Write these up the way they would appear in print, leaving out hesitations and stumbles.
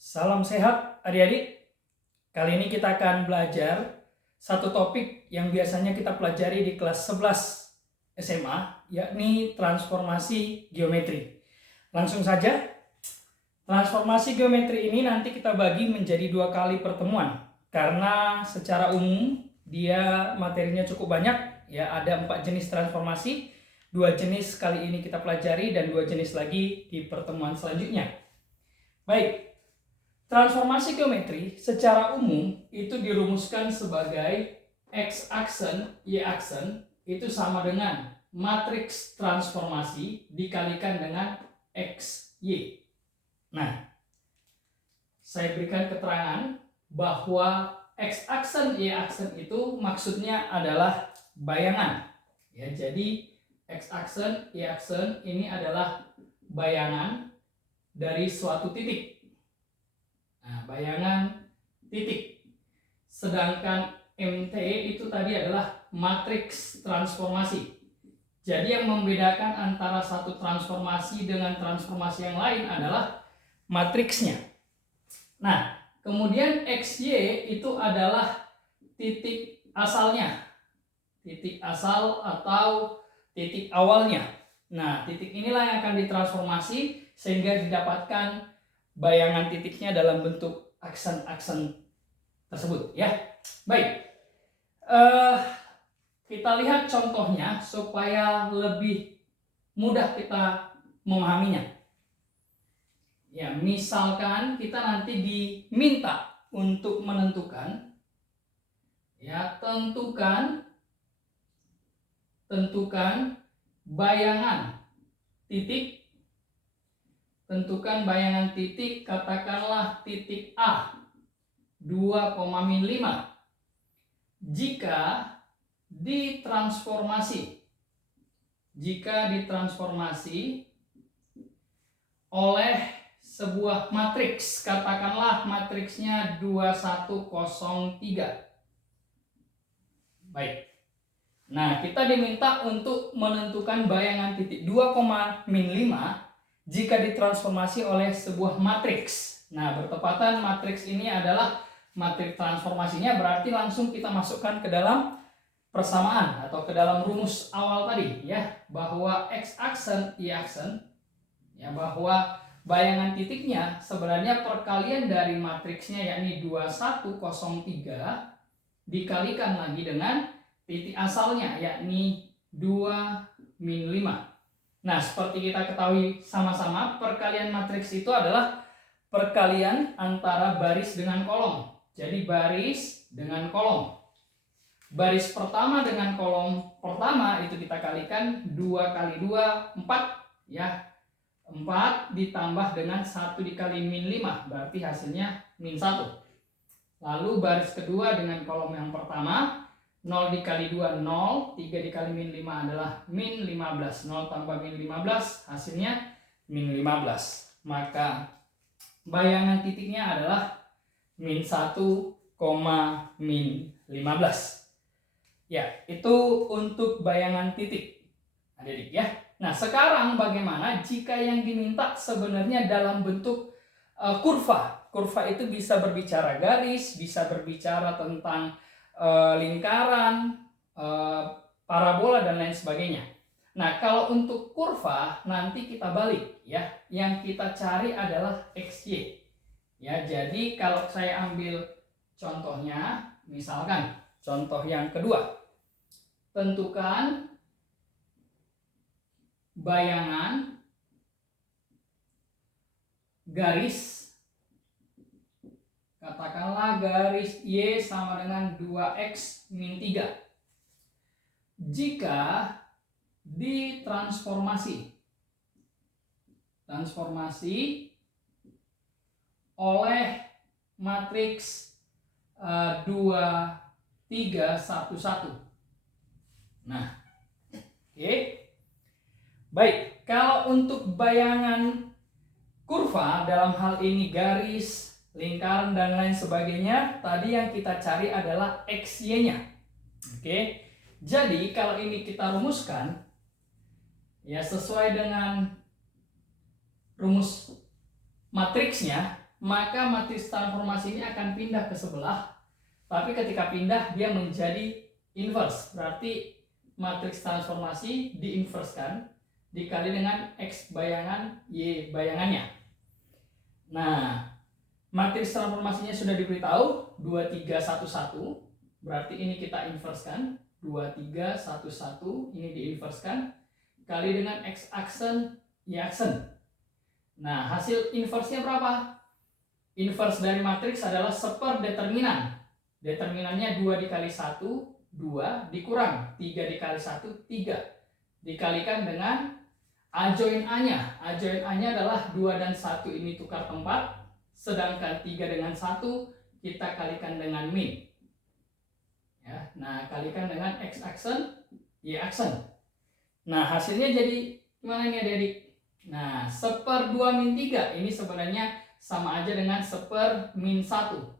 Salam sehat adik-adik. Kali ini kita akan belajar satu topik yang biasanya kita pelajari di kelas 11 SMA, yakni transformasi geometri. Langsung saja, transformasi geometri ini nanti kita bagi menjadi 2 kali pertemuan. Karena secara umum dia materinya cukup banyak, ya ada 4 jenis transformasi, 2 jenis kali ini kita pelajari dan 2 jenis lagi di pertemuan selanjutnya. Baik. Transformasi geometri secara umum itu dirumuskan sebagai X-aksen, Y-aksen itu sama dengan matriks transformasi dikalikan dengan XY. Nah, saya berikan keterangan bahwa X-aksen, Y-aksen itu maksudnya adalah bayangan. Ya, jadi X-aksen, Y-aksen ini adalah bayangan dari suatu titik. Nah, bayangan titik. Sedangkan MT itu tadi adalah matriks transformasi. Jadi yang membedakan antara satu transformasi dengan transformasi yang lain adalah matriksnya. Nah, kemudian XY itu adalah titik asalnya. Titik asal atau titik awalnya. Nah, titik inilah yang akan ditransformasi sehingga didapatkan bayangan titiknya dalam bentuk aksen-aksen tersebut, ya. Baik, kita lihat contohnya supaya lebih mudah kita memahaminya. Ya, misalkan kita nanti diminta untuk menentukan, ya, tentukan bayangan titik. Tentukan bayangan titik, katakanlah titik A 2,5 jika ditransformasi oleh sebuah matriks, katakanlah matriksnya 2103. Baik. Nah, kita diminta untuk menentukan bayangan titik 2,5 jika ditransformasi oleh sebuah matriks. Nah, bertepatan matriks ini adalah matriks transformasinya, berarti langsung kita masukkan ke dalam persamaan atau ke dalam rumus awal tadi, ya, bahwa X-aksen, Y-aksen, ya, bahwa bayangan titiknya sebenarnya perkalian dari matriksnya yakni 2103 dikalikan lagi dengan titik asalnya yakni 2-5. Nah, seperti kita ketahui sama-sama, perkalian matriks itu adalah perkalian antara baris dengan kolom. Jadi baris dengan kolom. Baris pertama dengan kolom pertama itu kita kalikan 2 kali 2, 4, ya. 4 ditambah dengan 1 dikali -5, berarti hasilnya -1. Lalu baris kedua dengan kolom yang pertama, 0 dikali 2, 0, 3 dikali -5 adalah -15, 0 tambah -15 hasilnya -15. Maka bayangan titiknya adalah -1, -15. Ya, itu untuk bayangan titik, adik-adik, ya. Nah, sekarang bagaimana jika yang diminta sebenarnya dalam bentuk kurva? Kurva itu bisa berbicara garis, bisa berbicara tentang lingkaran, parabola dan lain sebagainya. Nah, kalau untuk kurva nanti kita balik, ya. Yang kita cari adalah XY. Ya, jadi kalau saya ambil contohnya, misalkan contoh yang kedua. Tentukan bayangan garis, katakanlah garis Y sama dengan 2x-3 jika ditransformasi oleh matriks 2, 3, 1, 1. Nah, oke. Baik, kalau untuk bayangan kurva dalam hal ini garis, lingkaran dan lain sebagainya, tadi yang kita cari adalah XY-nya. Oke. Jadi kalau ini kita rumuskan, ya, sesuai dengan rumus matriksnya, maka matriks transformasi ini akan pindah ke sebelah. Tapi ketika pindah dia menjadi inverse. Berarti matriks transformasi diinverskan dikali dengan X bayangan Y bayangannya. Nah, matriks transformasinya sudah diberitahu 2, 3, 1, 1. Berarti ini kita inverskan 2, 3, 1, 1. Ini diinverskan kali dengan X aksen Y aksen. Nah, hasil inversnya berapa? Inverse dari matriks adalah seperdeterminan. Determinannya 2 dikali 1, 2, dikurang 3 dikali 1, 3. Dikalikan dengan A join A-nya. A join A-nya adalah 2 dan 1 ini tukar tempat. Sedangkan 3 dengan 1 kita kalikan dengan min. Ya, nah, kalikan dengan X aksen, Y aksen. Nah, hasilnya jadi gimana nih adik-adik? Nah, 1/2 min 3 ini sebenarnya sama aja dengan 1/min 1.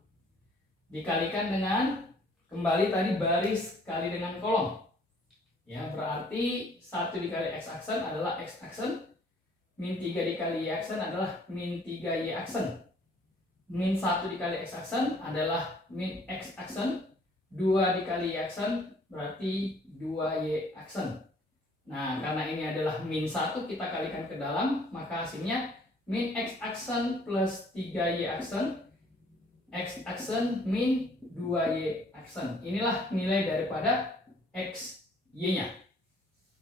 Dikalikan dengan kembali tadi baris kali dengan kolom. Ya, berarti 1 dikali X aksen adalah X aksen, min 3 dikali Y aksen adalah min 3 Y aksen. Min 1 dikali X aksen adalah min X aksen, 2 dikali Y aksen berarti 2Y aksen. Nah, karena ini adalah min 1 kita kalikan ke dalam, maka hasilnya min X aksen plus 3Y aksen, X aksen min 2Y aksen. Inilah nilai daripada X Y-nya.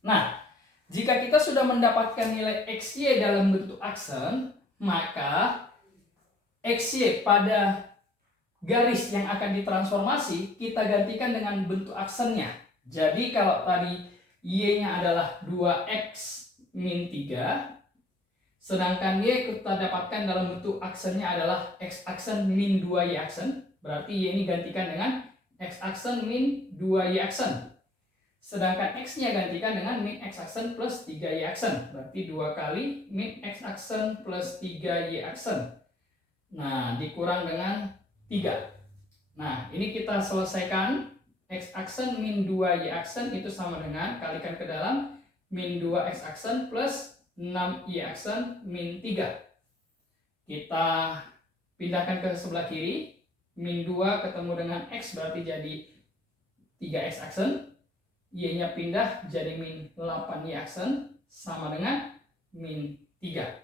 Nah, jika kita sudah mendapatkan nilai XY dalam bentuk aksen, maka XY pada garis yang akan ditransformasi kita gantikan dengan bentuk aksennya. Jadi kalau tadi Y-nya adalah 2X min 3, sedangkan Y kita dapatkan dalam bentuk aksennya adalah X aksen min 2Y aksen, berarti Y ini gantikan dengan X aksen min 2Y aksen. Sedangkan X-nya gantikan dengan min X aksen plus 3Y aksen. Berarti 2 kali min X aksen plus 3Y aksen. Nah, dikurang dengan 3. Nah, ini kita selesaikan. X aksen min 2Y aksen itu sama dengan kalikan ke dalam min 2X aksen plus 6Y aksen min 3. Kita pindahkan ke sebelah kiri. Min 2 ketemu dengan X berarti jadi 3X aksen. Y-nya pindah jadi min 8Y aksen sama dengan min 3.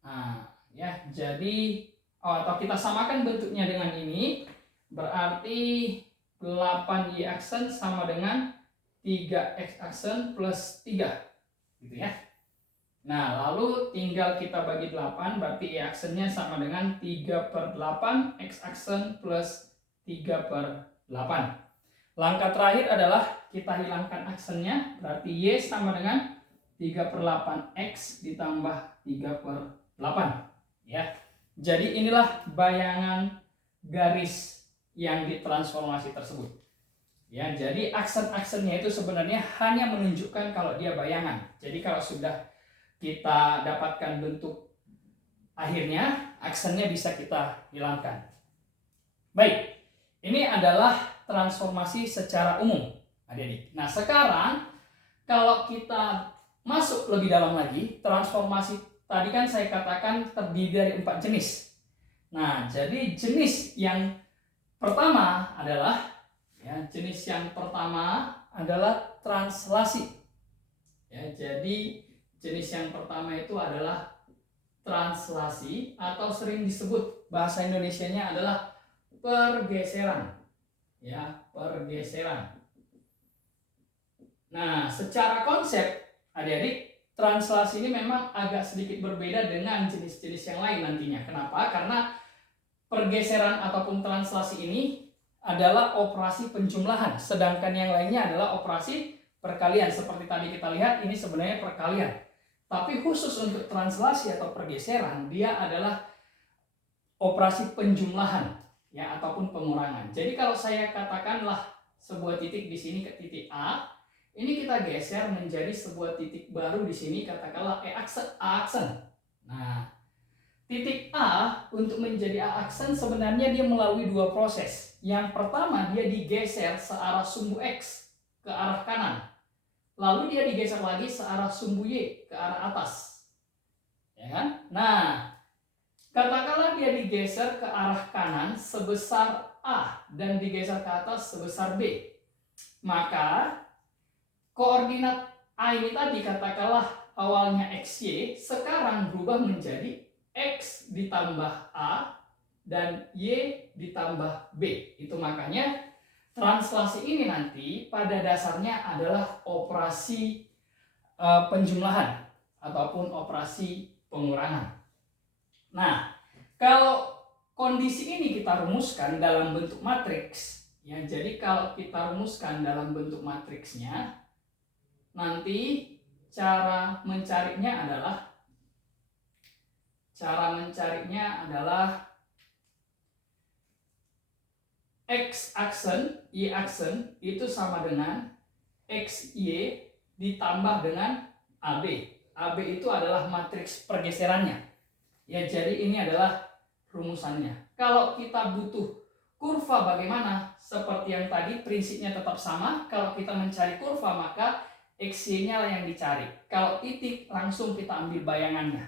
Nah, ya, jadi atau kita samakan bentuknya dengan ini, berarti 8Y aksen sama dengan 3X aksen plus 3. Gitu ya. Nah, lalu tinggal kita bagi 8, berarti Y aksennya sama dengan 3/8 X aksen plus 3/8. Langkah terakhir adalah kita hilangkan aksennya, berarti Y sama dengan 3/8X ditambah 3/8. Ya. Jadi inilah bayangan garis yang ditransformasi tersebut. Ya, jadi aksen-aksennya itu sebenarnya hanya menunjukkan kalau dia bayangan. Jadi kalau sudah kita dapatkan bentuk akhirnya, aksennya bisa kita hilangkan. Baik, ini adalah transformasi secara umum, adik-adik. Nah, sekarang kalau kita masuk lebih dalam lagi, transformasi tadi kan saya katakan terdiri dari 4 jenis. Nah, jadi jenis yang pertama adalah translasi. Ya, jadi jenis yang pertama itu adalah translasi atau sering disebut bahasa Indonesianya adalah pergeseran. Ya, pergeseran. Nah, secara konsep adik-adik, translasi ini memang agak sedikit berbeda dengan jenis-jenis yang lain nantinya. Kenapa? Karena pergeseran ataupun translasi ini adalah operasi penjumlahan, sedangkan yang lainnya adalah operasi perkalian. Seperti tadi kita lihat, ini sebenarnya perkalian. Tapi khusus untuk translasi atau pergeseran, dia adalah operasi penjumlahan, ya, ataupun pengurangan. Jadi kalau saya katakanlah sebuah titik di sini ke titik A, ini kita geser menjadi sebuah titik baru di sini, katakanlah A aksen. Nah, titik A untuk menjadi A aksen sebenarnya dia melalui 2 proses. Yang pertama, dia digeser searah sumbu X ke arah kanan. Lalu dia digeser lagi searah sumbu Y ke arah atas. Ya kan? Nah, Katakanlah dia digeser ke arah kanan sebesar A dan digeser ke atas sebesar B. Maka koordinat A ini tadi katakanlah awalnya XY, sekarang berubah menjadi X ditambah A dan Y ditambah B. Itu makanya translasi ini nanti pada dasarnya adalah operasi penjumlahan ataupun operasi pengurangan. Nah, kalau kondisi ini kita rumuskan dalam bentuk matriks, ya, jadi kalau kita rumuskan dalam bentuk matriksnya, nanti cara mencarinya adalah X aksen, Y aksen itu sama dengan XY ditambah dengan AB. AB itu adalah matriks pergeserannya. Ya, jadi ini adalah rumusannya. Kalau kita butuh kurva bagaimana? Seperti yang tadi, prinsipnya tetap sama. Kalau kita mencari kurva, maka XY-nya lah yang dicari. Kalau titik, langsung kita ambil bayangannya.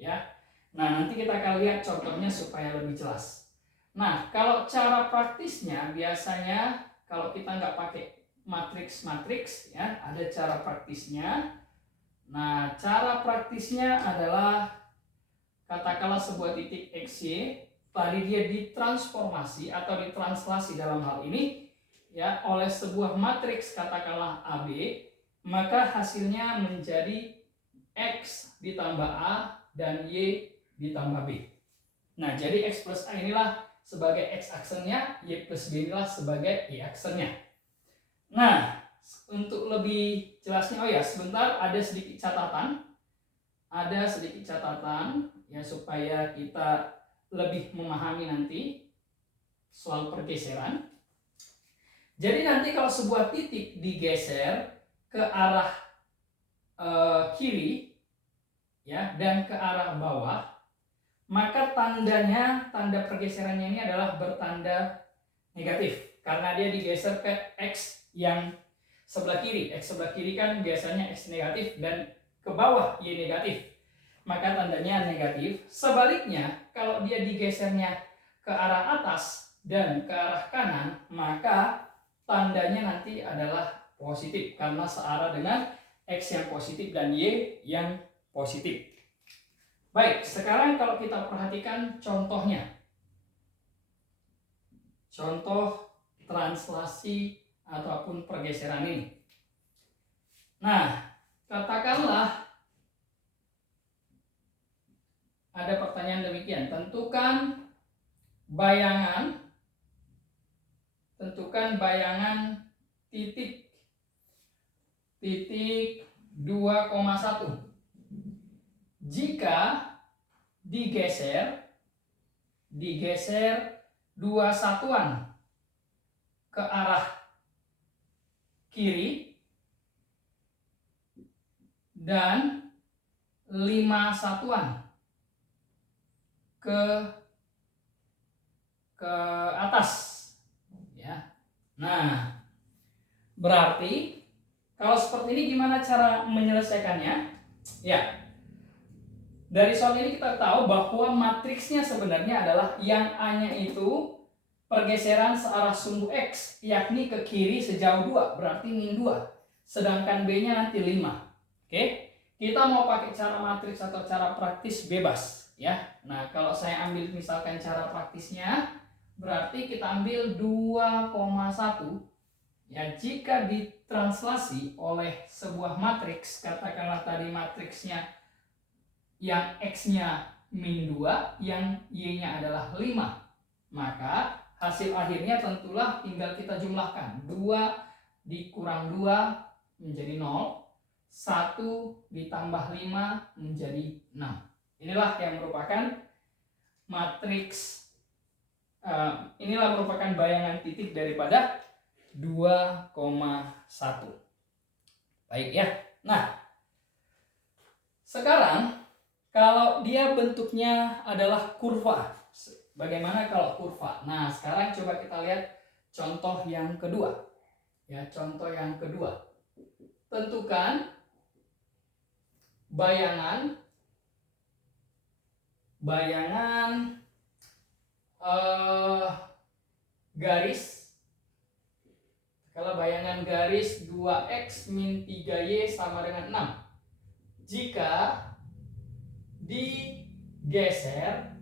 Ya. Nah, nanti kita akan lihat contohnya supaya lebih jelas. Nah, kalau cara praktisnya, biasanya kalau kita nggak pakai matriks, ya, ada cara praktisnya. Nah, cara praktisnya adalah katakanlah sebuah titik XY, tadi dia ditransformasi atau ditranslasi dalam hal ini, ya, oleh sebuah matriks katakanlah AB, maka hasilnya menjadi X ditambah A dan Y ditambah B. Nah, jadi X plus A inilah sebagai X aksennya, Y plus B inilah sebagai Y aksennya. Nah, untuk lebih jelasnya, oh ya, sebentar, ada sedikit catatan ya, supaya kita lebih memahami nanti soal pergeseran. Jadi nanti kalau sebuah titik digeser ke arah kiri, ya, dan ke arah bawah, maka tanda pergeserannya ini adalah bertanda negatif karena dia digeser ke X yang sebelah kiri. X sebelah kiri kan biasanya X negatif dan ke bawah Y negatif, maka tandanya negatif. Sebaliknya, kalau dia digesernya ke arah atas dan ke arah kanan, maka tandanya nanti adalah positif karena searah dengan X yang positif dan Y yang positif. Baik, sekarang kalau kita perhatikan contohnya. Contoh translasi ataupun pergeseran ini. Nah, katakanlah ada pertanyaan demikian. Tentukan bayangan titik 2,1 jika digeser 2 satuan ke arah kiri dan 5 satuan ke atas, ya. Nah, berarti kalau seperti ini gimana cara menyelesaikannya? Ya, dari soal ini kita tahu bahwa matriksnya sebenarnya adalah yang A-nya itu pergeseran searah sumbu X, yakni ke kiri sejauh 2, berarti min 2. Sedangkan B-nya nanti 5. Oke? Kita mau pakai cara matriks atau cara praktis bebas, ya. Nah, kalau saya ambil misalkan cara praktisnya, berarti kita ambil 2,1. Ya, jika ditranslasi oleh sebuah matriks, katakanlah tadi matriksnya yang X-nya min 2, yang Y-nya adalah 5, maka hasil akhirnya tentulah tinggal kita jumlahkan. 2 dikurang 2 menjadi 0, 1 ditambah 5 menjadi 6. Inilah yang merupakan matriks, inilah merupakan bayangan titik daripada 2,1. Baik ya. Nah, sekarang kalau dia bentuknya adalah kurva, bagaimana kalau kurva? Nah, sekarang coba kita lihat contoh yang kedua. Ya, contoh yang kedua. Tentukan bayangan bayangan garis, kalau bayangan garis 2x min 3y sama dengan 6 jika digeser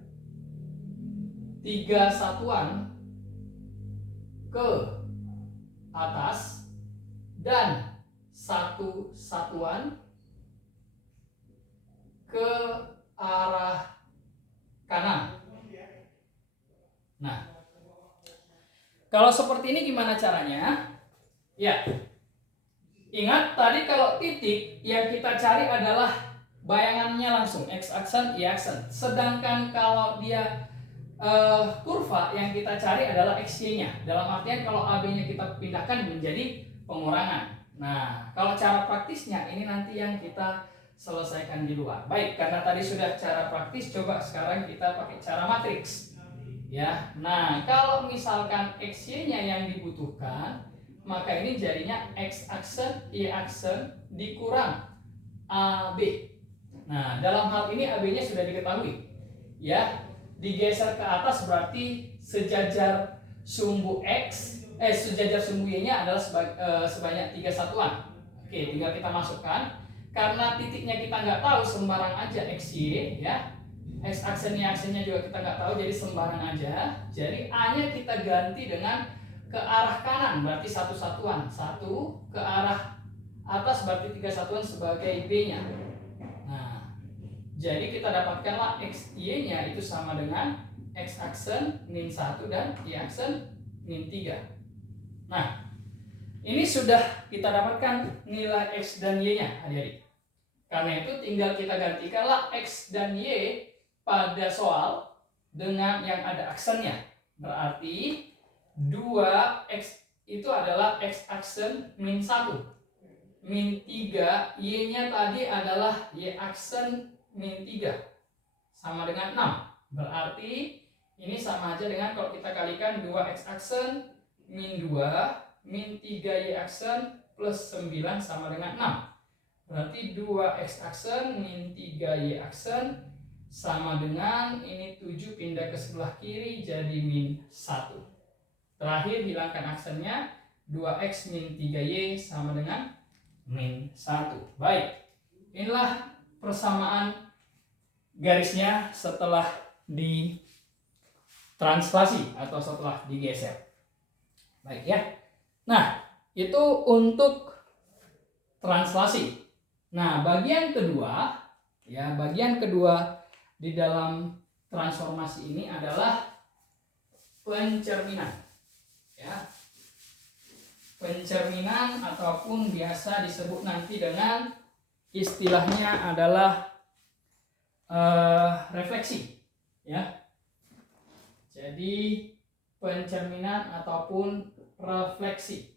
3 satuan ke atas dan 1 satuan ke arah kanan. Nah, kalau seperti ini gimana caranya? Ya, ingat tadi kalau titik yang kita cari adalah bayangannya langsung x aksen, y aksen. Sedangkan kalau dia kurva yang kita cari adalah xy-nya. Dalam artian kalau AB-nya kita pindahkan menjadi pengurangan. Nah, kalau cara praktisnya ini nanti yang kita selesaikan di luar. Baik, karena tadi sudah cara praktis, coba sekarang kita pakai cara matriks. Ya, nah kalau misalkan xy-nya yang dibutuhkan, maka ini jadinya x aksen, y aksen dikurang AB. Nah, dalam hal ini AB-nya sudah diketahui. Ya, digeser ke atas berarti sejajar sumbu x, sejajar sumbu y-nya adalah sebanyak 3 satuan. Oke, tinggal kita masukkan. Karena titiknya kita nggak tahu, sembarang aja xy, ya. X aksen y aksennya juga kita nggak tahu, jadi sembarang aja. Jadi A-nya kita ganti dengan ke arah kanan, berarti 1 satuan. 1 ke arah atas berarti 3 satuan sebagai B-nya. Nah, jadi kita dapatkanlah xy-nya itu sama dengan x aksen min 1 dan y aksen min 3. Nah, ini sudah kita dapatkan nilai x dan y-nya, adik-adik. Karena itu tinggal kita gantikanlah x dan y pada soal dengan yang ada aksennya. Berarti 2x itu adalah x aksen min 1. Min 3, y-nya tadi adalah y aksen min 3. Sama dengan 6. Berarti ini sama aja dengan kalau kita kalikan 2x aksen min 2 min 3y aksen plus 9 sama dengan 6. Berarti 2x aksen min 3y aksen sama dengan ini 7 pindah ke sebelah kiri jadi min 1. Terakhir hilangkan aksennya, 2x min 3y sama dengan min 1. Baik, inilah persamaan garisnya setelah ditranslasi atau setelah digeser. Baik ya. Nah, itu untuk translasi. Nah, bagian kedua di dalam transformasi ini adalah pencerminan. Ya. Pencerminan ataupun biasa disebut nanti dengan istilahnya adalah refleksi. Ya. Jadi pencerminan ataupun refleksi.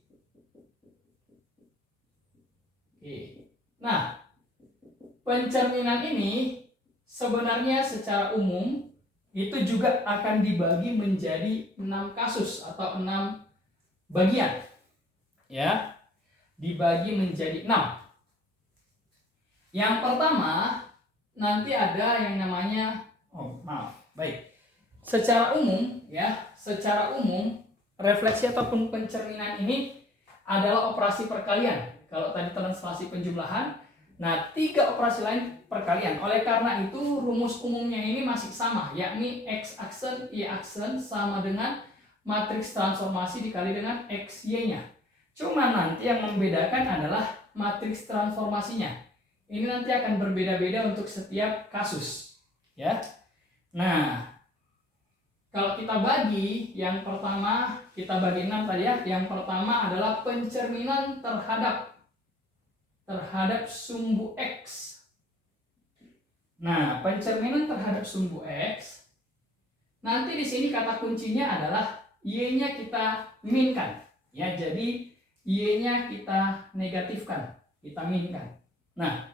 Oke. Nah, pencerminan ini sebenarnya secara umum itu juga akan dibagi menjadi 6 kasus atau 6 bagian. Ya. Dibagi menjadi 6. Yang pertama nanti ada yang namanya secara umum refleksi ataupun pencerminan ini adalah operasi perkalian. Kalau tadi translasi penjumlahan, nah 3 operasi lain perkalian. Oleh karena itu rumus umumnya ini masih sama, yakni x aksen y aksen sama dengan matriks transformasi dikali dengan xy-nya. Cuma nanti yang membedakan adalah matriks transformasinya. Ini nanti akan berbeda-beda untuk setiap kasus, ya. Nah, kalau kita bagi, yang pertama kita bagi 6 tadi ya. Yang pertama adalah pencerminan terhadap sumbu X. Nah, pencerminan terhadap sumbu X, nanti di sini kata kuncinya adalah y-nya kita minkan. Ya, jadi y-nya kita negatifkan, kita minkan. Nah,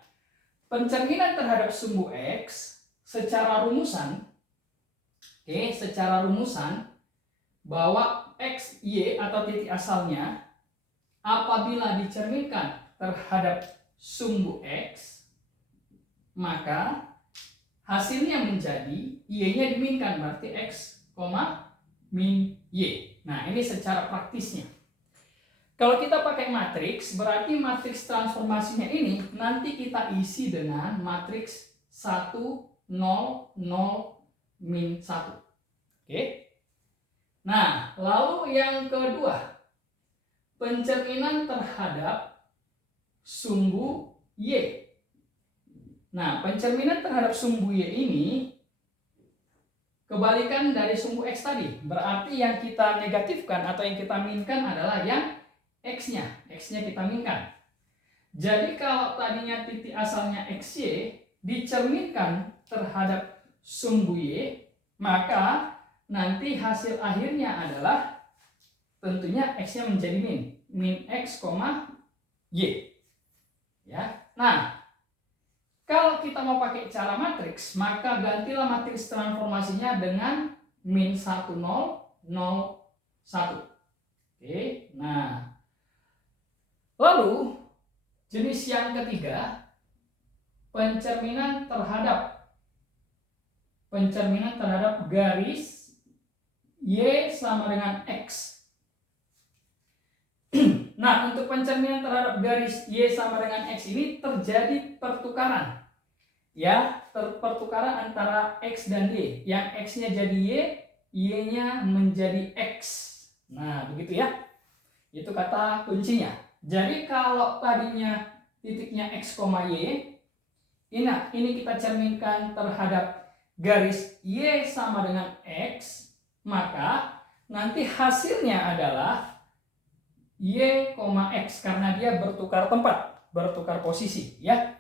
pencerminan terhadap sumbu X secara rumusan, bahwa x, y atau titik asalnya apabila dicerminkan terhadap sumbu X, maka hasilnya menjadi Y-nya diminkan, berarti X, min Y. Nah, ini secara praktisnya. Kalau kita pakai matriks, berarti matriks transformasinya ini nanti kita isi dengan matriks 1, 0, 0, min 1. Oke. Nah, lalu yang kedua, pencerminan terhadap sumbu Y. Nah, pencerminan terhadap sumbu Y ini kebalikan dari sumbu X tadi. Berarti yang kita negatifkan atau yang kita minkan adalah yang X-nya. X-nya kita minkan. Jadi kalau tadinya titik asalnya XY dicerminkan terhadap sumbu Y, maka nanti hasil akhirnya adalah tentunya X-nya menjadi min X, Y. Ya. Nah, kalau kita mau pakai cara matriks, maka gantilah matriks transformasinya dengan min 1, 0, 0, 1. Oke, nah. Lalu, jenis yang ketiga, pencerminan terhadap garis Y sama dengan X. Nah, untuk pencerminan terhadap garis Y sama dengan X ini terjadi pertukaran. Ya, pertukaran antara X dan Y. Yang X-nya jadi Y, Y-nya menjadi X. Nah, begitu ya. Itu kata kuncinya. Jadi kalau tadinya titiknya X, Y, ini kita cerminkan terhadap garis Y sama dengan X, maka nanti hasilnya adalah Y, X karena dia bertukar tempat, bertukar posisi ya.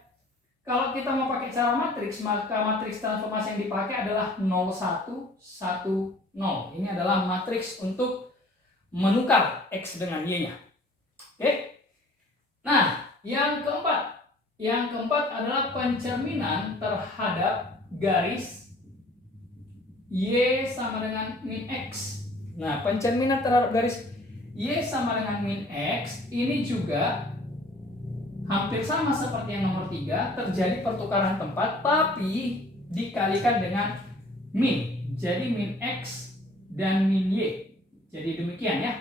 Kalau kita mau pakai cara matriks, maka matriks transformasi yang dipakai adalah 0, 1, 1, 0. Ini adalah matriks untuk menukar X dengan Y-nya. Oke. Nah, yang keempat adalah pencerminan terhadap garis Y sama dengan min X. Nah, pencerminan terhadap garis Y sama dengan min X ini juga hampir sama seperti yang nomor 3, terjadi pertukaran tempat tapi dikalikan dengan min. Jadi min X dan min Y. Jadi demikian ya.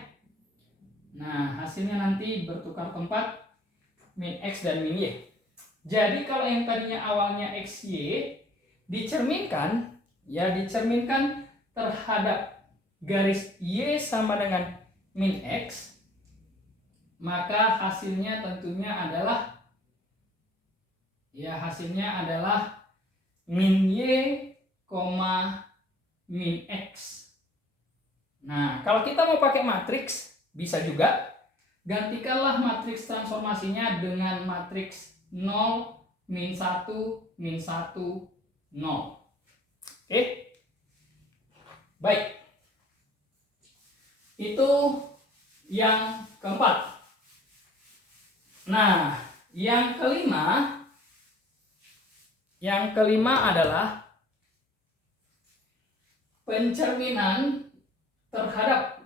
Nah, hasilnya nanti bertukar tempat min X dan min Y. Jadi kalau yang tadinya awalnya XY dicerminkan terhadap garis Y sama dengan min X, maka hasilnya tentunya adalah min Y, min X. Nah, kalau kita mau pakai matriks bisa juga gantikanlah matriks transformasinya dengan matriks 0, min 1, min 1, 0. Oke. Baik. Itu yang keempat. Nah, yang kelima adalah pencerminan terhadap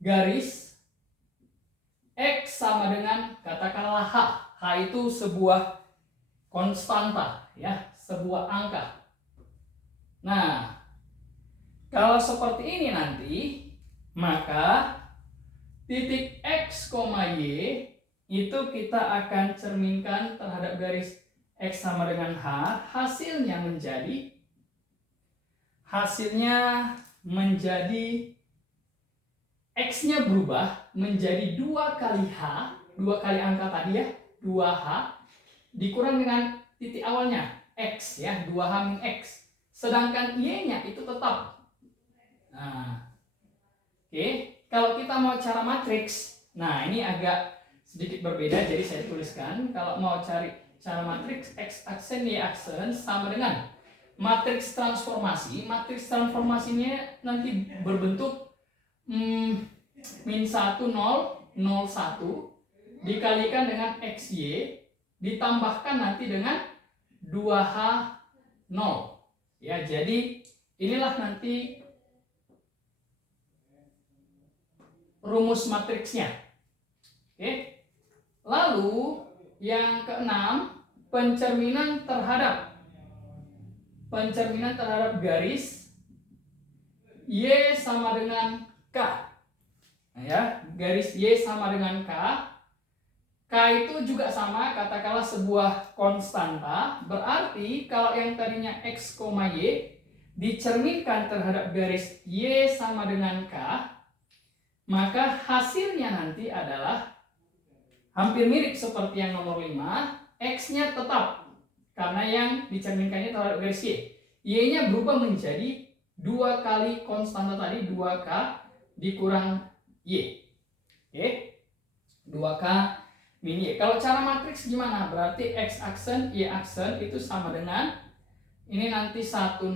garis X sama dengan katakanlah H. H itu sebuah konstanta ya, sebuah angka. Nah, kalau seperti ini nanti, maka titik X, Y itu kita akan cerminkan terhadap garis X sama dengan H. Hasilnya menjadi X-nya berubah menjadi 2 kali H, 2 kali angka tadi ya, 2H dikurang dengan titik awalnya X ya, 2H min X. Sedangkan Y-nya itu tetap. Nah, oke. Kalau kita mau cara matriks, nah ini agak sedikit berbeda, jadi saya tuliskan. Kalau mau cari cara matriks X aksen Y aksen sama dengan matriks transformasi. Matriks transformasinya nanti berbentuk min 1, 0, 0, 1 dikalikan dengan XY ditambahkan nanti dengan 2H 0. Ya, jadi inilah nanti rumus matriksnya. Oke. Lalu yang keenam pencerminan terhadap garis Y sama dengan K. Nah, ya, garis Y sama dengan K. K itu juga sama, katakanlah sebuah konstanta. Berarti kalau yang tadinya X, Y dicerminkan terhadap garis Y sama dengan K, maka hasilnya nanti adalah hampir mirip seperti yang nomor 5. X-nya tetap, karena yang dicerminkannya terhadap garis Y. Y-nya berubah menjadi 2 kali konstanta tadi, 2K dikurang Y. Oke, 2K min Y. Kalau cara matriks gimana? Berarti X aksen, Y aksen itu sama dengan, ini nanti 1, 0,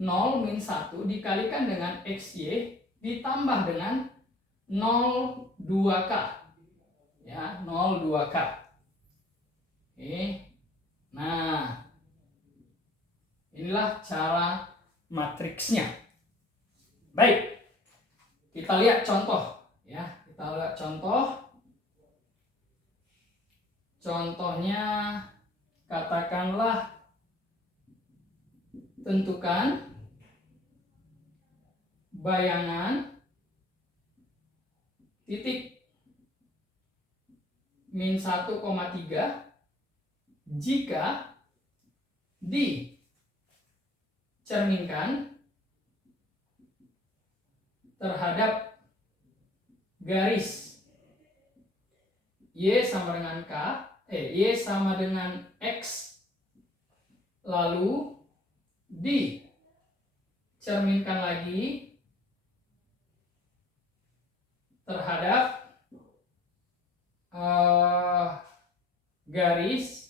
0 min 1 dikalikan dengan XY ditambah dengan 0, 2K. Ya, 0, 2K. Oke. Nah, inilah cara matriksnya. Baik, kita lihat contoh. Ya, kita lihat contoh. Contohnya, katakanlah tentukan bayangan titik min 1,3 jika dicerminkan terhadap garis Y sama dengan Y sama dengan X, lalu dicerminkan lagi terhadap garis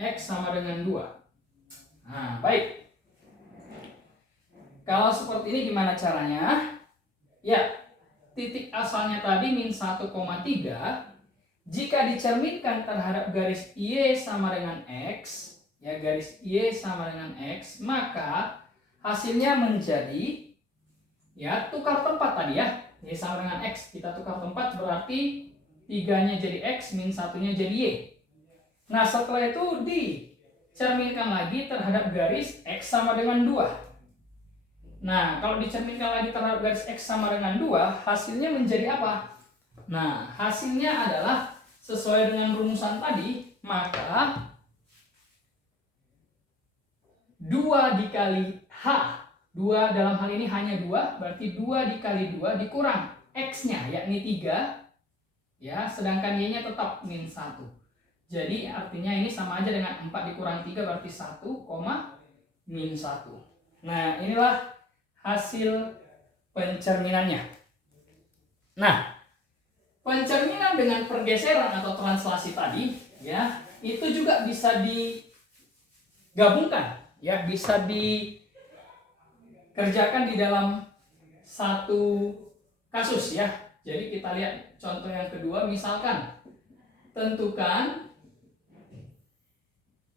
X sama dengan 2. Nah, baik. Kalau seperti ini gimana caranya? Ya, titik asalnya tadi min 1,3, jika dicerminkan terhadap garis Y sama dengan X, ya garis Y sama dengan X, maka hasilnya menjadi, ya tukar tempat tadi ya, Y sama dengan X, kita tukar tempat berarti 3-nya jadi X, min 1-nya jadi Y. Nah, setelah itu dicerminkan lagi terhadap garis X sama dengan 2. Nah, kalau dicerminkan lagi terhadap garis X sama dengan 2, hasilnya menjadi apa? Nah, hasilnya adalah sesuai dengan rumusan tadi, maka 2 dikali H. 2 dalam hal ini hanya 2, berarti 2 dikali 2 dikurang X-nya, yakni 3. Ya, sedangkan Y-nya tetap min 1. Jadi artinya ini sama aja dengan 4 dikurang 3 berarti 1, min 1. Nah, inilah hasil pencerminannya. Nah, pencerminan dengan pergeseran atau translasi tadi, ya, itu juga bisa digabungkan, ya, bisa dikerjakan di dalam satu kasus, ya. Jadi kita lihat contoh yang kedua, misalkan tentukan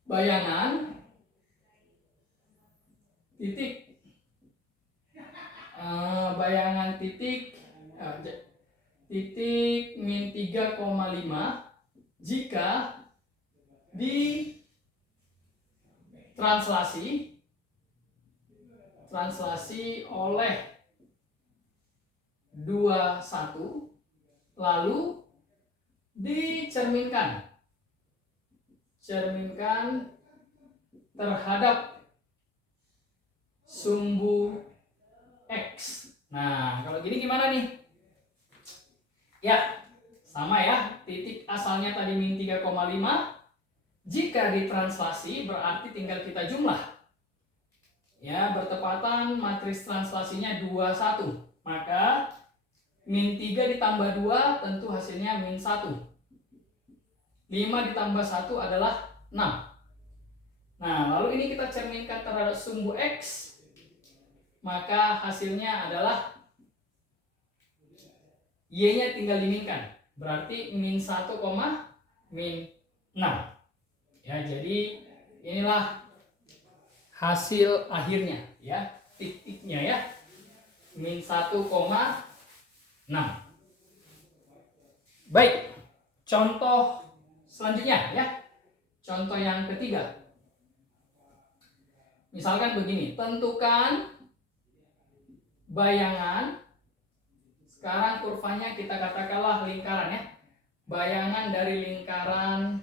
bayangan titik titik min 3,5 jika translasi oleh 21 lalu dicerminkan terhadap sumbu X. Nah, kalau gini gimana nih? Ya, sama ya. Titik asalnya tadi min 3,5. Jika ditranslasi berarti tinggal kita jumlah. Ya, bertepatan matriks translasinya 21. Maka min 3 ditambah 2 tentu hasilnya min 1. 5 ditambah 1 adalah 6. Nah, lalu ini kita cerminkan terhadap sumbu X. Maka hasilnya adalah Y-nya tinggal dimingkan. Berarti min 1, min 6. Ya, jadi inilah hasil akhirnya, ya, titiknya ya. Min 1,6. Baik, contoh selanjutnya ya. contoh yang ketiga. Misalkan begini, tentukan bayangan, sekarang kurvanya kita katakanlah lingkaran ya. Bayangan dari lingkaran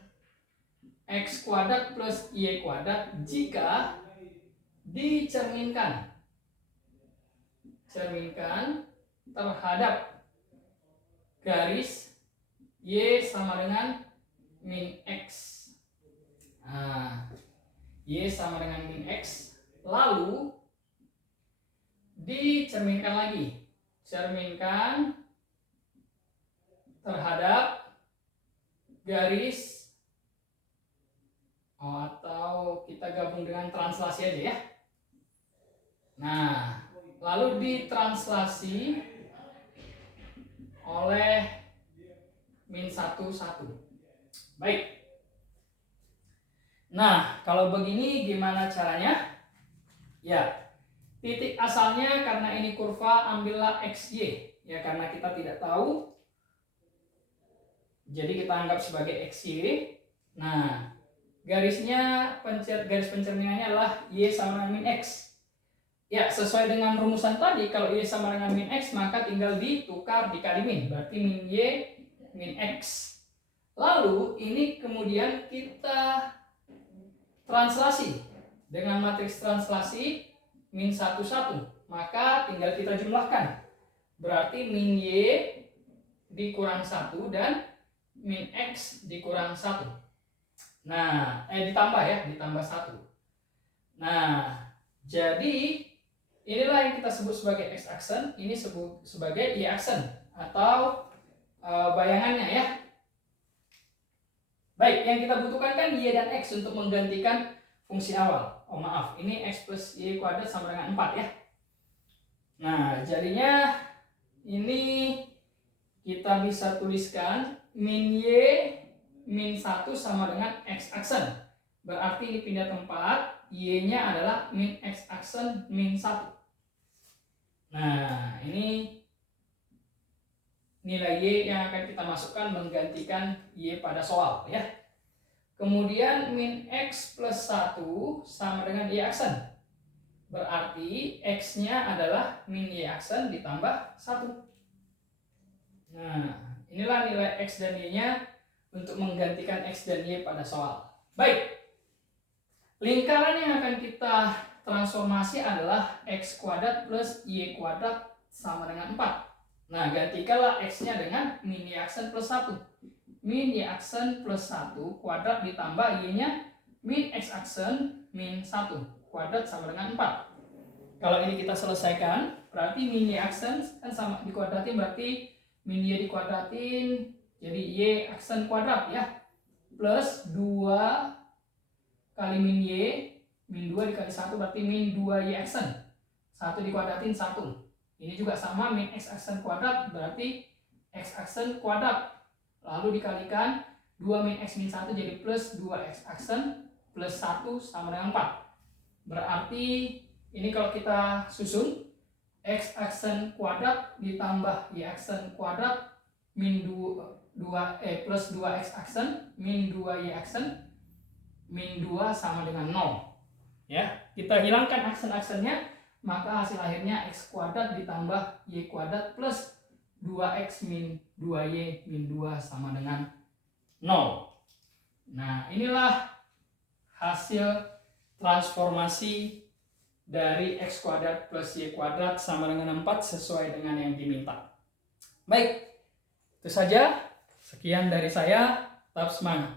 x kuadrat plus y kuadrat jika dicerminkan terhadap garis y sama dengan min x. Nah, y sama dengan min x, lalu dicerminkan lagi, cerminkan terhadap garis, atau kita gabung dengan translasi aja ya. Nah, lalu ditranslasi oleh min 1, 1. Baik. Nah, kalau begini gimana caranya? Ya, titik asalnya karena ini kurva ambillah XY. Ya, karena kita tidak tahu, jadi kita anggap sebagai XY. Nah, garisnya, garis pencerminannya adalah Y sama dengan min X. Ya, sesuai dengan rumusan tadi, kalau Y sama dengan min X, maka tinggal ditukar dikali min. Berarti min Y, min X. Lalu, ini kemudian kita translasi dengan matriks translasi min 1, 1. Maka tinggal kita jumlahkan. Berarti min Y dikurang 1 dan min X dikurang 1. Nah, ditambah ya, ditambah 1. Nah, jadi inilah yang kita sebut sebagai X aksen, ini sebut sebagai Y aksen atau bayangannya ya. Baik, yang kita butuhkan kan Y dan X untuk menggantikan fungsi awal. Oh maaf, ini X plus Y kuadrat sama dengan 4 ya. Nah, jadinya ini kita bisa tuliskan min Y min 1 sama dengan X aksen. Berarti ini pindah tempat, Y-nya adalah min X aksen min 1. Nah, ini nilai Y yang akan kita masukkan menggantikan Y pada soal ya. Kemudian min X plus 1 sama dengan Y aksen. Berarti X-nya adalah min Y aksen ditambah 1. Nah, inilah nilai X dan Y-nya untuk menggantikan X dan Y pada soal. Baik, lingkaran yang akan kita transformasi adalah X kuadrat plus Y kuadrat sama dengan 4. Nah, gantikanlah X-nya dengan min Y aksen plus 1. Min Y aksen plus 1 kuadrat ditambah Y-nya min X aksen min 1 kuadrat sama dengan 4. Kalau ini kita selesaikan, berarti min Y aksen kan sama dikuadratin, berarti min Y dikuadratin jadi Y aksen kuadrat ya. Plus 2 kali min Y, min 2 dikali 1 berarti min 2Y aksen. 1 dikuadratin 1. Ini juga sama, min X aksen kuadrat berarti X aksen kuadrat. Lalu dikalikan 2 min X min 1 jadi plus 2X aksen plus 1 sama dengan 4. Berarti ini kalau kita susun, X aksen kuadrat ditambah Y aksen kuadrat min 2 plus 2X aksen min 2Y aksen min 2 sama dengan 0. Ya, kita hilangkan aksen-aksennya, maka hasil akhirnya X kuadrat ditambah Y kuadrat plus 2X min 2Y min 2 sama dengan 0. Nah, inilah hasil transformasi dari X kuadrat plus Y kuadrat sama dengan 4 sesuai dengan yang diminta. Baik, itu saja. Sekian dari saya. Tetap semangat.